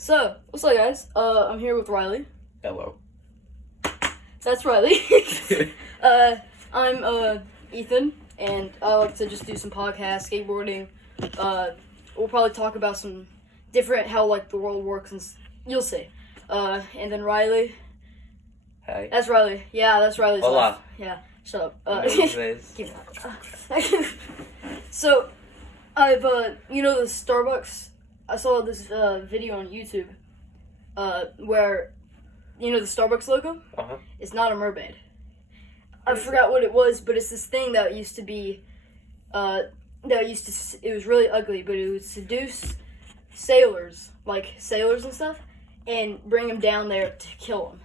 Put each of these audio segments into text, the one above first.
So, what's up, guys? I'm here with Riley. Hello. That's Riley. I'm Ethan, and I like to just do some podcasts, skateboarding. We'll probably talk about some different how like the world works, and you'll see. And then Riley. Hi. That's Riley. Yeah, that's Riley's Hola. life. Yeah, shut up. Keep it. So, I've the Starbucks. I saw this video on YouTube where, the Starbucks logo? Uh-huh. It's not a mermaid. I forgot what it was, but it's this thing that used to be, it was really ugly, but it would seduce sailors and stuff, and bring them down there to kill them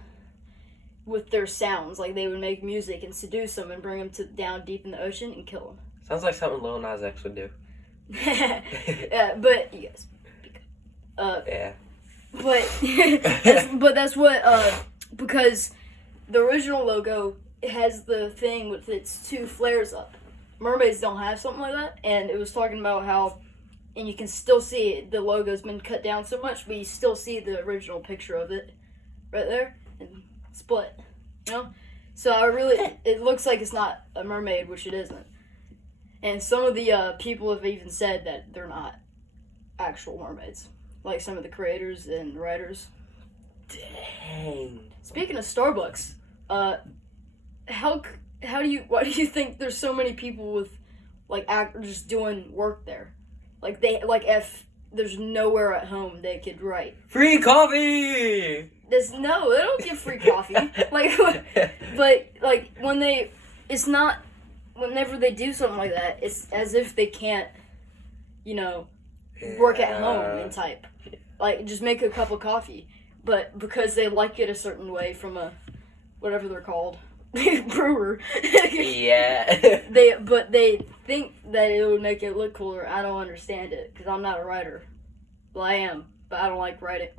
with their sounds. Like, they would make music and seduce them and bring them down deep in the ocean and kill them. Sounds like something Lil Nas X would do. Yeah, but you guys. Yeah. But that's what because the original logo has the thing with its two flares up. Mermaids don't have something like that, and it was talking about how, and you can still see it, the logo's been cut down so much, but you still see the original picture of it right there and split. So it looks like it's not a mermaid, which it isn't. And some of the people have even said that they're not actual mermaids. Like some of the creators and writers. Dang. Speaking of Starbucks, why do you think there's so many people with just doing work there? If there's nowhere at home they could write. Free coffee. They don't give free coffee. Whenever they do something like that, it's as if they can't, work at home and type. Just make a cup of coffee. But because they like it a certain way from whatever they're called, brewer. Yeah. They think that it would make it look cooler. I don't understand it, because I'm not a writer. Well, I am, but I don't like writing.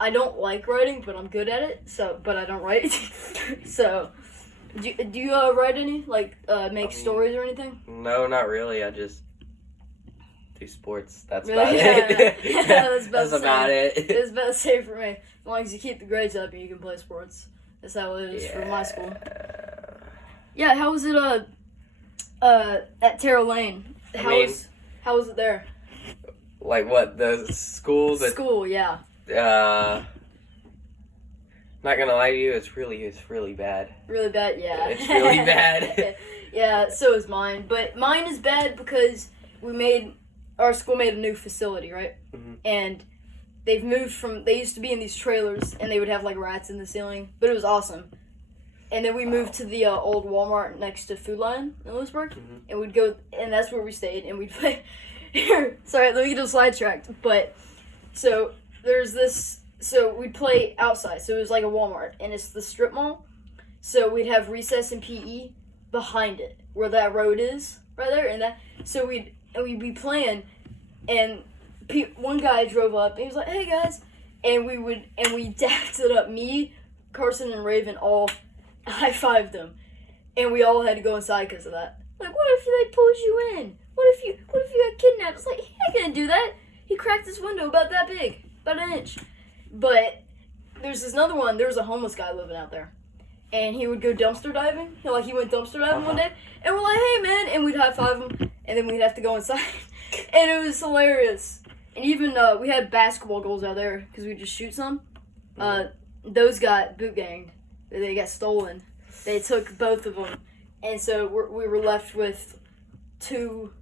I don't like writing, but I'm good at it, but I don't write. So, do you write any? Make stories or anything? No, not really. I just do sports. That's Really? about it. Yeah, that's about it. It's about the same for me. As long as you keep the grades up and you can play sports. That's how it is for my school. Yeah, how was it at Terra Lane? How was it there? Like what? The school? School, yeah. Not gonna lie to you, it's really bad. Really bad, yeah. It's really bad. Yeah, so is mine. But mine is bad because our school made a new facility, right? Mm-hmm. And they've moved they used to be in these trailers, and they would have rats in the ceiling, but it was awesome. And then we moved to the old Walmart next to Food Lion in Lewisburg, and we'd go, and that's where we stayed, and we'd play. Sorry, let me get sidetracked. But so there's this. So we'd play outside. So it was like a Walmart, and it's the strip mall. So we'd have recess and PE behind it, where that road is, right there, and that. So we'd be playing, and one guy drove up, and he was like, "Hey guys," and we dapped it up. Me, Carson, and Raven all high-fived them, and we all had to go inside because of that. What if they pulled you in? What if you got kidnapped? It's like, he ain't gonna do that. He cracked his window about that big, about an inch. But there's this another one. There was a homeless guy living out there, and he would go dumpster diving. He went dumpster diving one day, and we're like, "Hey man," and we'd high-five him, and then we'd have to go inside, and it was hilarious. And even we had basketball goals out there because we just shoot some. Those got boot ganged. They got stolen. They took both of them, and so we were left with two,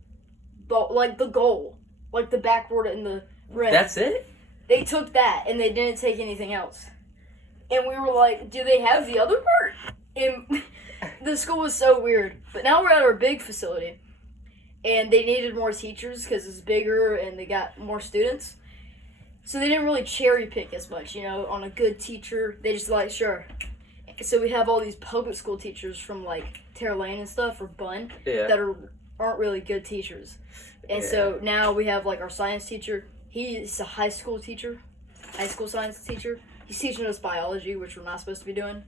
the goal, the backboard in the rim. That's it? They took that, and they didn't take anything else. And we were like, do they have the other part? And the school was so weird. But now we're at our big facility, and they needed more teachers because it's bigger and they got more students. So they didn't really cherry pick as much, on a good teacher. They just sure. So we have all these public school teachers from Terra Lane and stuff, or Bunn, that aren't really good teachers. And so now we have our science teacher. He's a high school science teacher. He's teaching us biology, which we're not supposed to be doing.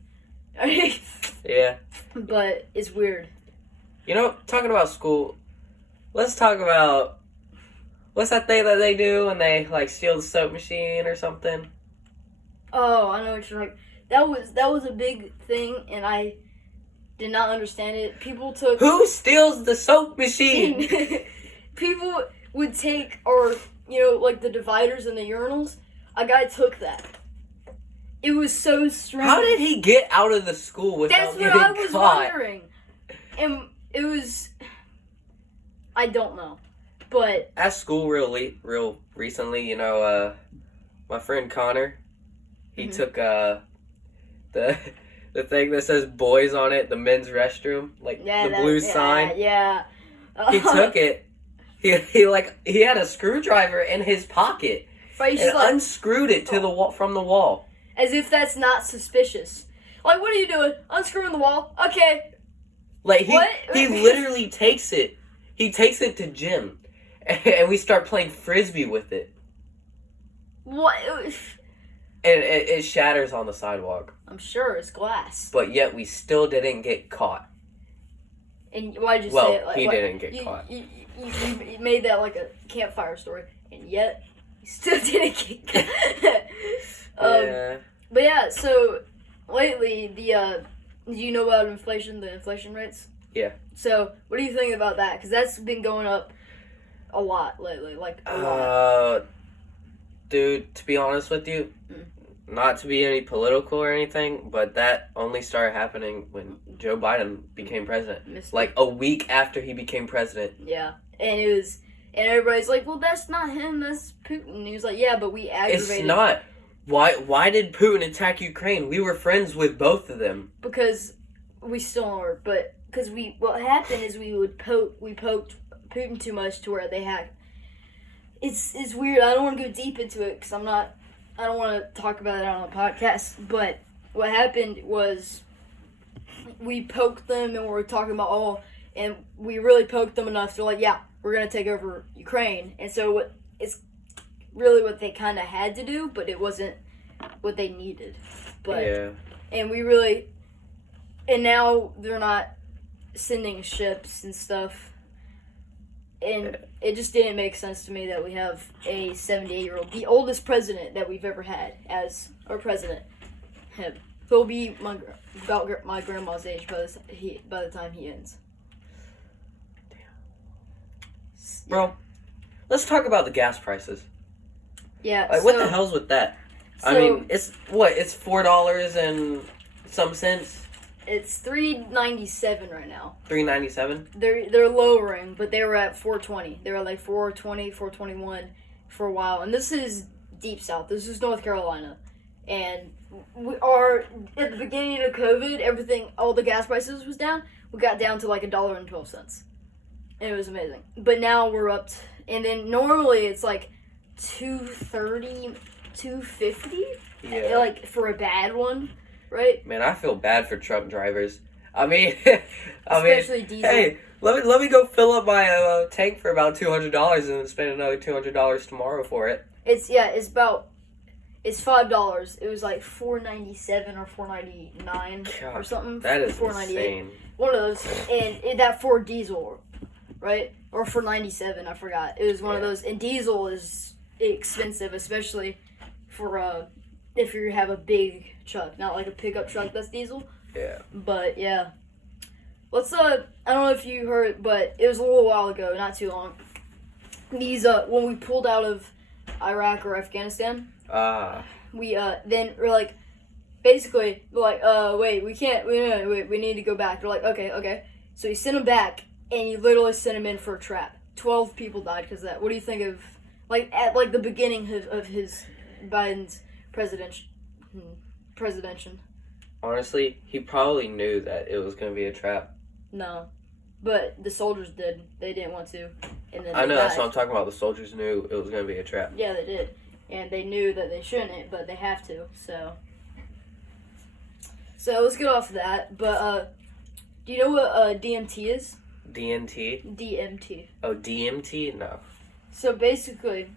Yeah. But it's weird. Talking about school, let's talk about What's that thing that they do when they like steal the soap machine or something? Oh, I know what you're like. That was a big thing, and I did not understand it. People took Who steals the soap machine? people would take, or like the dividers and the urinals. A guy took that. It was so strange. How did he get out of the school without That's what getting I was caught? wondering. And it was, I don't know, but At school, real recently, my friend Connor, he took the thing that says boys on it, the men's restroom, like the blue sign. Yeah. He took it. He had a screwdriver in his pocket But he's and just like, unscrewed it to the wall from the wall. as if that's not suspicious. Like, what are you doing? Unscrewing the wall? Okay. Like What? he literally takes it. He takes it to gym, and we start playing frisbee with it, What? and it shatters on the sidewalk. I'm sure it's glass. But yet we still didn't get caught. And why'd you Well, say it? Like, he what- didn't get you, caught. You made that like a campfire story, and yet you still didn't get caught. Yeah. But yeah, so lately do you know about inflation? The inflation rates. Yeah. So what do you think about that? Because that's been going up a lot lately, like a lot. Dude, to be honest with you, not to be any political or anything, but that only started happening when Joe Biden became president. Like a week after he became president. Yeah, and everybody's like, well, that's not him, that's Putin. And he was like, yeah, but we aggravated. It's not. Why did Putin attack Ukraine? We were friends with both of them. Because we still are, but because what happened is we poked Putin too much to where they hacked. It's weird. I don't want to go deep into it because I don't want to talk about it on a podcast. But what happened was we poked them and we were talking about and we really poked them enough. They're like, yeah, we're gonna take over Ukraine, and so it's really what they kind of had to do, but it wasn't what they needed. But yeah. and now they're not sending ships and stuff. And it just didn't make sense to me that we have a 78-year-old, the oldest president that we've ever had as our president. He'll be about my grandma's age by the time he ends. Bro, let's talk about the gas prices. Yeah. Like, what the hell's with that? So, I mean, it's $4 and some cents. It's $3.97 right now. $3.97. They're lowering, but they were at $4.20. They were like $4.20, $4.21 for a while, and this is deep south. This is North Carolina, and we are at the beginning of COVID. All the gas prices was down. We got down to like $1.12, and it was amazing. But now we're up, and then normally it's like $2.30, $2.50, Yeah. like for a bad one. Right? Man, I feel bad for truck drivers. I mean, Especially diesel. Hey, let me go fill up my tank for about $200 and then spend another $200 tomorrow for it. It's $5. It was like $4.97 or $4.99 or something. That is $4.98. insane. One of those, and that Ford diesel, right? Or $4.97, I forgot. It was one of those, and diesel is expensive, especially for if you have a big truck, not like a pickup truck that's diesel. Yeah. But yeah, let's I don't know if you heard, but it was a little while ago, not too long. These when we pulled out of Iraq or Afghanistan, we then we're like, basically like wait, we can't, we need to go back. They're like, okay, so you send them back, and you literally send them in for a trap. 12 people died because of that. What do you think of at the beginning of his Biden's presidential? Honestly, he probably knew that it was going to be a trap. No, but the soldiers did. They didn't want to, and then I know, they that's died. what I'm talking about. The soldiers knew it was going to be a trap. Yeah, they did, and they knew that they shouldn't, but they have to. So let's get off of that. But do you know what DMT is? DNT? DMT. Oh, DMT? No. So basically,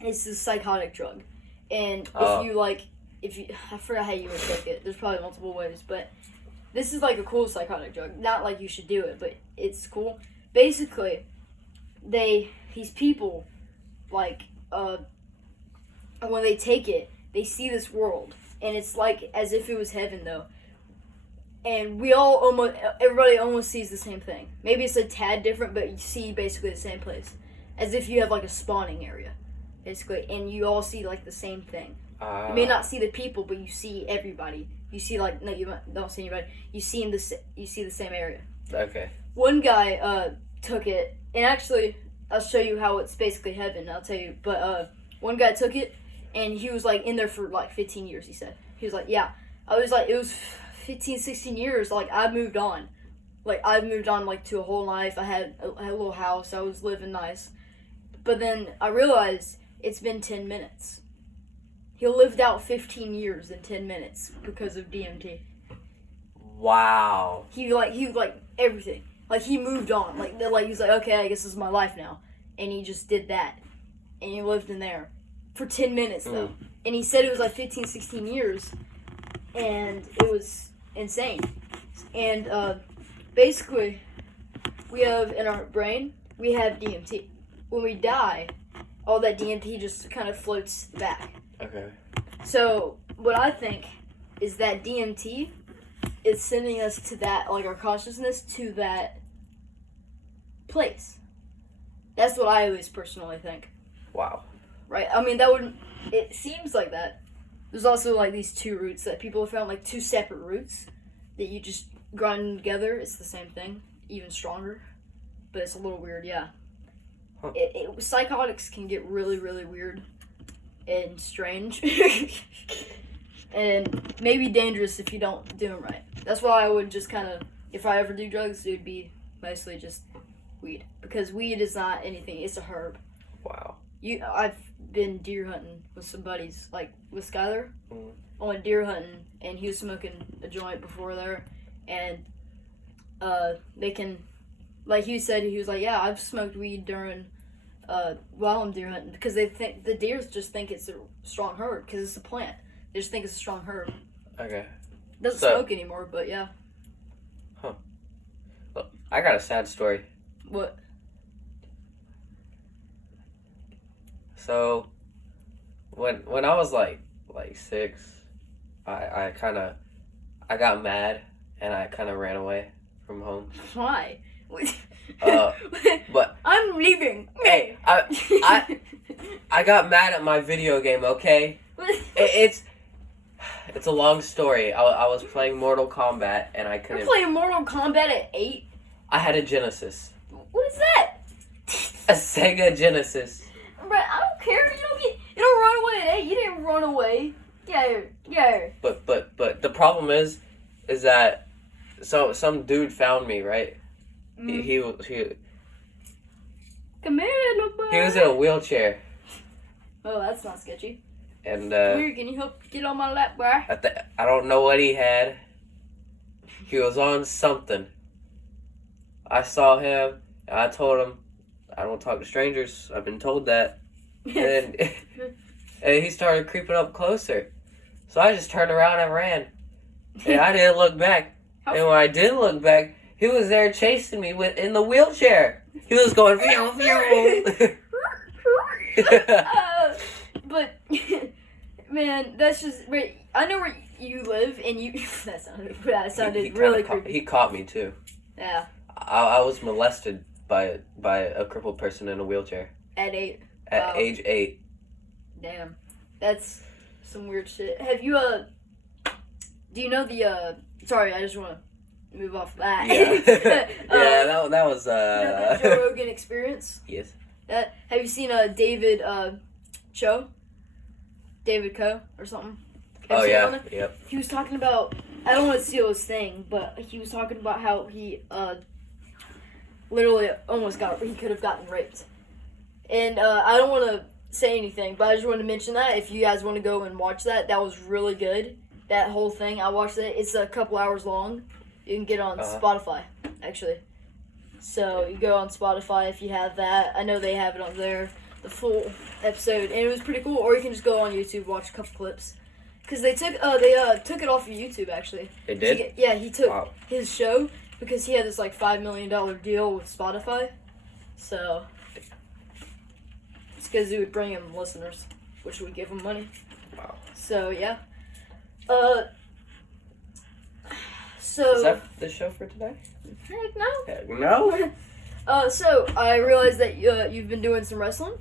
it's a psychotic drug, and if you I forgot how you would take it. There's probably multiple ways, but this is like a cool psychotic drug. Not like you should do it, but it's cool. Basically, these people like when they take it, they see this world, and it's like as if it was heaven though. And everybody almost sees the same thing. Maybe it's a tad different, but you see basically the same place, as if you have like a spawning area, basically, and you all see like the same thing. You may not see the people, but you see everybody. You see you don't see anybody. You see the same area. Okay. One guy took it, and actually, I'll show you how it's basically heaven. I'll tell you, but one guy took it, and he was like in there for like 15 years. He said he was like, yeah, I was like it was 15, 16 years. Like I moved on, like to a whole life. I had a little house. I was living nice, but then I realized it's been 10 minutes. He lived out 15 years in 10 minutes because of DMT. Wow. He like everything. Like he moved on. Like he's like, okay, I guess this is my life now. And he just did that. And he lived in there for 10 minutes though. And he said it was like 15, 16 years. And it was insane. And basically, we have in our brain, we have DMT. When we die, all that DMT just kind of floats back. Okay. So, what I think is that DMT is sending us to that, like our consciousness, to that place. That's what I always personally think. Wow. Right? I mean, it seems like that. There's also like these two roots that people have found, like two separate roots that you just grind them together. It's the same thing, even stronger. But it's a little weird, yeah. Huh. Psychotics can get really, really weird and strange. And maybe dangerous if you don't do them right. That's why I would just kind of, if I ever do drugs, it would be mostly just weed. Because weed is not anything, it's a herb. Wow. I've been deer hunting with some buddies, like with Skylar. I went deer hunting, and he was smoking a joint before there. And they can, like he said, he was like, yeah, I've smoked weed during, while I'm deer hunting. Because they think, the deers just think it's a strong herb, because it's a plant. They just think it's a strong herb. Okay. Doesn't smoke anymore, but yeah. Huh. Well, I got a sad story. What? So, when I was like 6, I got mad and I kind of ran away from home. Why? But I'm leaving. Hey, I got mad at my video game. Okay, it's a long story. I was playing Mortal Kombat and I couldn't. You're playing Mortal Kombat at 8? I had a Genesis. What is that? A Sega Genesis. But I don't care. You don't run away at 8. You didn't run away. Yeah. But the problem is that some dude found me, right? He Come here, little boy. He was in a wheelchair. Oh, that's not sketchy. And Come here, can you help get on my lap, boy? I don't know what he had. He was on something. I saw him. And I told him, I don't talk to strangers. I've been told that. And he started creeping up closer. So I just turned around and ran. And I didn't look back. And when I did look back, he was there chasing me in the wheelchair. He was going, but, man, that's just, I know where you live, and that sounded really creepy. He caught me, too. Yeah. I was molested by a crippled person in a wheelchair. At 8? At age 8. Damn. That's some weird shit. Have you, do you know the, sorry, I just want to move off that. Yeah. Yeah, that was, you know the Joe Rogan Experience? Yes. Have you seen, David, David Coe or something? Oh, yeah. Yep. He was talking about, I don't want to steal his thing, but he was talking about how he, literally he could have gotten raped. And, I don't want to say anything, but I just wanted to mention that if you guys want to go and watch that was really good. That whole thing, I watched it. It's a couple hours long. You can get it on Spotify, actually. So you go on Spotify if you have that. I know they have it on there, the full episode, and it was pretty cool. Or you can just go on YouTube, watch a couple clips, because they took it off of YouTube actually. They did? He took his show because he had this like $5 million deal with Spotify. So it's because it would bring him listeners, which would give him money. Wow. So yeah. Is that the show for today? Heck no. Heck no. So I realized that you've been doing some wrestling.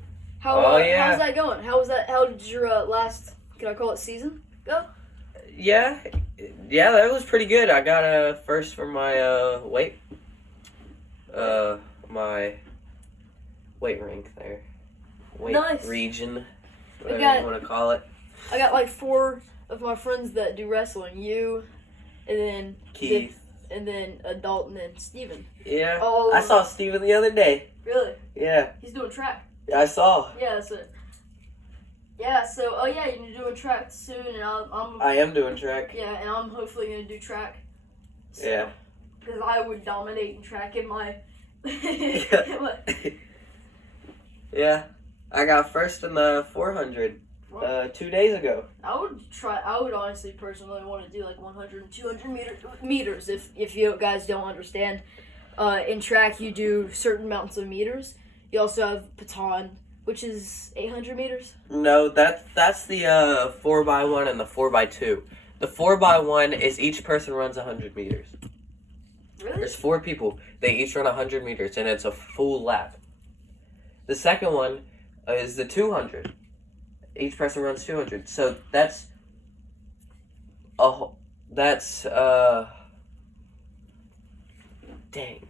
Yeah. How's that going? How did your last, can I call it season, go? Yeah, that was pretty good. I got a first for my my weight rank there. Weight Nice. region, whatever you want to call it. I got like 4 of my friends that do wrestling. You, and then Keith. and then Dalton and Steven. Yeah. Oh, I saw Steven the other day. Really? Yeah. He's doing track. I saw. Yeah, that's it. Yeah, so you're doing track soon, and I am doing track. Yeah, and I'm hopefully gonna do track. So, Yeah. Because I would dominate in track in my. Yeah. I got first in the 400 2 days ago. I would honestly personally want to do like 100 and 200 meters if you guys don't understand. In track you do certain amounts of meters. You also have baton, which is 800 meters. No, that's the 4x1 and the 4x2. The 4x1 is each person runs 100 meters. Really? There's 4 people. They each run 100 meters, and it's a full lap. The second one is the 200. Each person runs 200. So that's dang.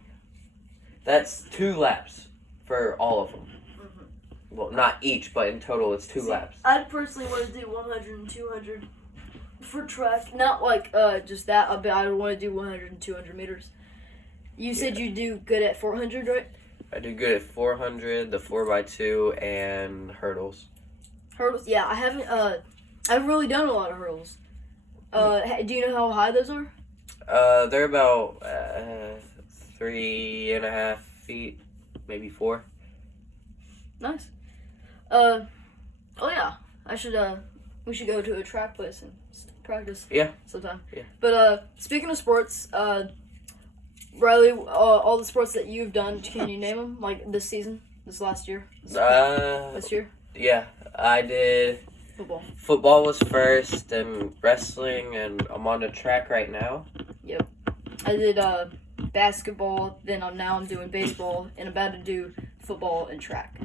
That's 2 laps for all of them. Mm-hmm. Well, not each, but in total it's 2 laps. I'd personally want to do 100 and 200 for track. Not like just that, but I would want to do 100 and 200 meters. You said you do good at 400, right? I do good at 400, the 4x2, and hurdles. Hurdles? Yeah, I haven't really done a lot of hurdles. Do you know how high those are? They're about 3.5 feet, maybe 4. Nice. We should go to a track place and practice. Yeah. Sometime. Yeah. But speaking of sports, Riley, all the sports that you've done, can you name them? Like this season, this last year, this year? Yeah, I did. Football. Football was first, and wrestling, and I'm on the track right now. Yep. I did basketball. Then now I'm doing baseball, and about to do football and track,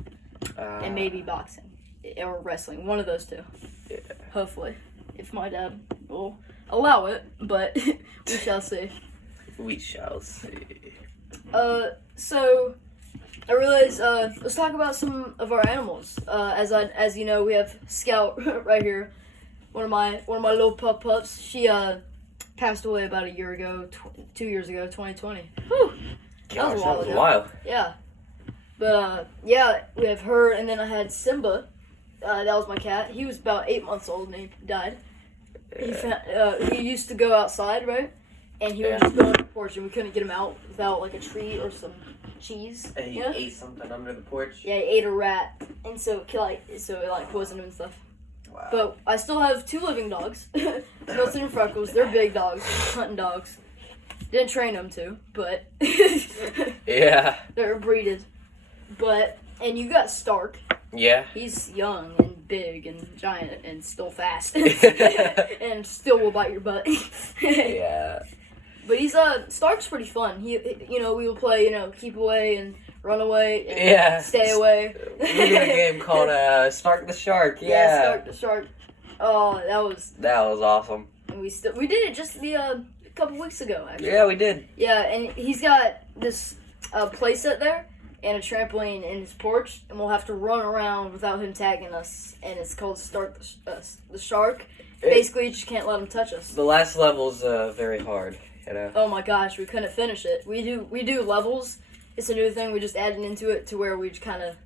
and maybe boxing or wrestling. One of those 2. Yeah. Hopefully, if my dad will allow it, but we shall see. We shall see. So I realized, let's talk about some of our animals. As you know, we have Scout right here, one of my little pups. She passed away about a year ago, 2 years ago, 2020. Whew. That was a while. Yeah, but we have her, and then I had Simba. That was my cat. He was about 8 months old, and he died. He used to go outside, right? And he would just go on the porch, and we couldn't get him out without like a treat or some cheese. And he ate something under the porch. Yeah, he ate a rat, and so it poisoned him and stuff. Wow. But I still have 2 living dogs, Milton and Freckles. They're big dogs, hunting dogs. Didn't train them to, but yeah, they're breeded. And you got Stark. Yeah. He's young and big and giant and still fast, and still will bite your butt. Yeah. But he's Stark's pretty fun. We will play keep away and run away and stay away. We did a game called Stark the Shark. Yeah, Stark the Shark. Oh, that was awesome. And we did it just a couple weeks ago actually. Yeah, we did. Yeah, and he's got this playset there and a trampoline in his porch, and we'll have to run around without him tagging us. And it's called Stark the Shark. Basically, you just can't let him touch us. The last level's very hard. Oh my gosh, we couldn't finish it. We do levels. It's a new thing. We just added into it to where we just kind of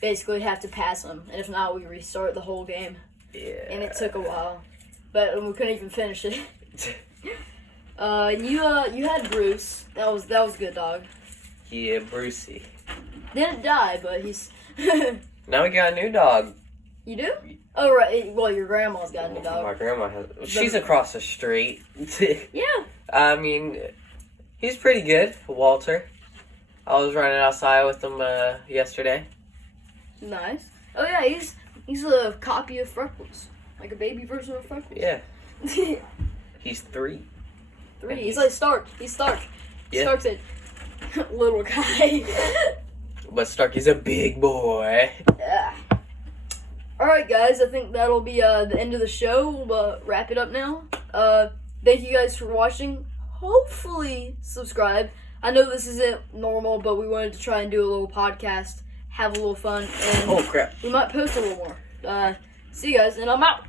basically have to pass them, and if not, we restart the whole game. Yeah. And it took a while, but we couldn't even finish it. You had Bruce. That was a good dog. Yeah, Brucey. Didn't die, but he's. Now we got a new dog. You do? Oh right. Well, your grandma's got a new dog. My grandma has. She's across the street. Yeah. I mean, he's pretty good, Walter. I was running outside with him yesterday. Nice. Oh yeah, he's a copy of Freckles, like a baby version of Freckles. Yeah. He's 3. 3. He's like Stark. He's Stark. Yeah. Stark's a little guy. But Stark is a big boy. Yeah. Alright guys, I think that'll be the end of the show. We'll wrap it up now. Thank you guys for watching. Hopefully subscribe. I know this isn't normal, but we wanted to try and do a little podcast, have a little fun, and Oh crap. we might post a little more. See you guys, and I'm out.